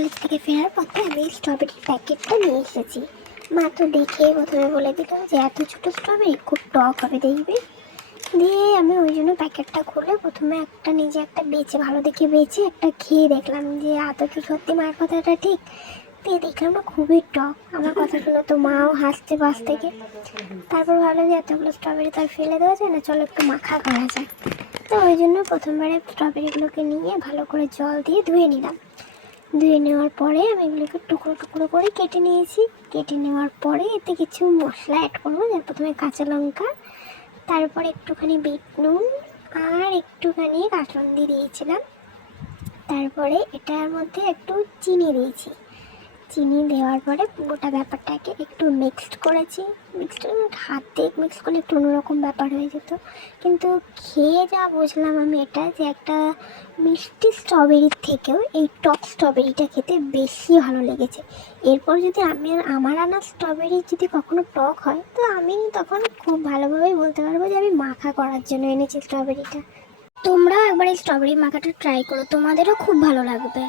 College থেকে ফেরার পথে আমি স্ট্রবেরির প্যাকেটটা নিয়ে এসেছি। মা তো দেখে প্রথমে বলে দিল যে এত ছোটো স্ট্রবেরি খুব টক হবে দেখবি। দিয়ে আমি ওই জন্য প্যাকেটটা খুলে প্রথমে একটা নিজে একটা বেছে ভালো দেখে বেছে একটা খেয়ে দেখলাম যে এত কি সত্যি মার কথাটা ঠিক। দিয়ে দেখলাম না খুবই টক। আমার কথা শুনে তো মাও হাসছে পাশ থেকে। তারপর ভাবলাম যে এতগুলো স্ট্রবেরি তো আর ফেলে দেওয়া যায় না, চলো একটু মাখা করা যায়। তো ওই জন্য প্রথমবারে স্ট্রবেরিগুলোকে নিয়ে ভালো করে জল দিয়ে ধুয়ে নিলাম। ধুয়ে নেওয়ার পরে আমি এগুলোকে টুকরো টুকরো করে কেটে নিয়েছি। কেটে নেওয়ার পরে এতে কিছু মশলা অ্যাড করবো, যেমন প্রথমে কাঁচা লঙ্কা, তারপরে একটুখানি বিট নুন আর একটুখানি কাসুন্দি দিয়েছিলাম। তারপরে এটার মধ্যে একটু চিনি দিয়েছি। চিনি দেওয়ার পরে গোটা ব্যাপারটাকে একটু মিক্সড করেছি। মিক্সড হাত দিয়ে মিক্স করলে একটু অন্যরকম ব্যাপার হয়ে যেত, কিন্তু খেয়ে যা বুঝলাম আমি এটা যে একটা মিষ্টি স্ট্রবেরির থেকেও এই টক স্ট্রবেরিটা খেতে বেশি ভালো লেগেছে। এরপর যদি আমার আনা স্ট্রবেরি যদি কখনো টক হয় তো আমি তখন খুব ভালোভাবেই বলতে পারবো যে আমি মাখা করার জন্য এনেছি স্ট্রবেরিটা। তোমরাও একবার এই স্ট্রবেরি মাখাটা ট্রাই করো, তোমাদেরও খুব ভালো লাগবে।